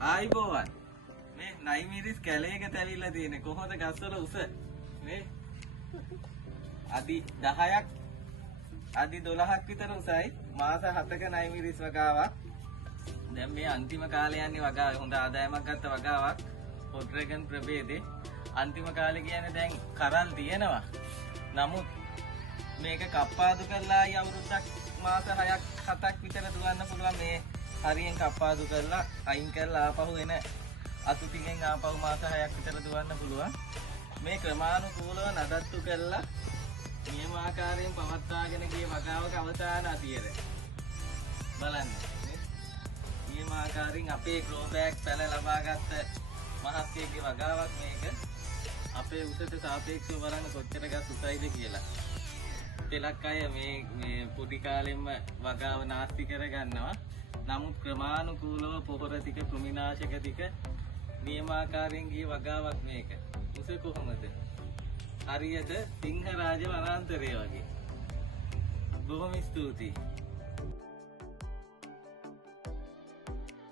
ආයිබෝවන් මේ නයිමිරිස් කැලේක තැවිල්ලා තියෙන්නේ කොහොමද ගස්වල උස මේ අඩි 10ක් අඩි 12ක් විතර උසයි මාස 7ක නයිමිරිස් වගාවක් දැන් මේ අන්තිම කාලේ යන්නේ වගාව හොඳ ආදායමක් ගත්ත වගාවක් පොඩ්‍රැගන් ප්‍රභේදේ අන්තිම කාලේ කියන්නේ දැන් කරල් තියෙනවා නමුත් මේක කප්පාදු කරලා අවුරුද්දක් මාස 6ක් 7ක් විතර දුවන්න පුළුවන් මේ හරියෙන් කප්පාදු කරලා අයින් කරලා ආපහු එන අතු ටිකෙන් ආපහු මාස 6ක් විතර දුවන්න පුළුවන් මේ ක්‍රමානුකූලව නඩත්තු කරලා නියම ආකාරයෙන් පවත්වාගෙන ගිය වගාවක අවසාන අතියර බලන්න නියම ආකාරයෙන් අපේ ග්‍රෝ බෑග් පැල ලබාගත්ත මහත්යෙක්ගේ වගාවක් මේක අපේ උසට සාපේක්ෂව බලන්න කොච්චර ගස් උසයිද කියලා පෙලක් අය මේ පොඩි කාලෙම වගාව නාස්ති කරගන්නවා නමුත් ක්‍රමානුකූලව පොහොර ටික කෘමිනාශක ටික නියමාකාරයෙන් ගිය වගාවක් මේක උස කොහොමද හරියට සිංහරාජ වනාන්තරය වගේ බොහොම ස්තුතියි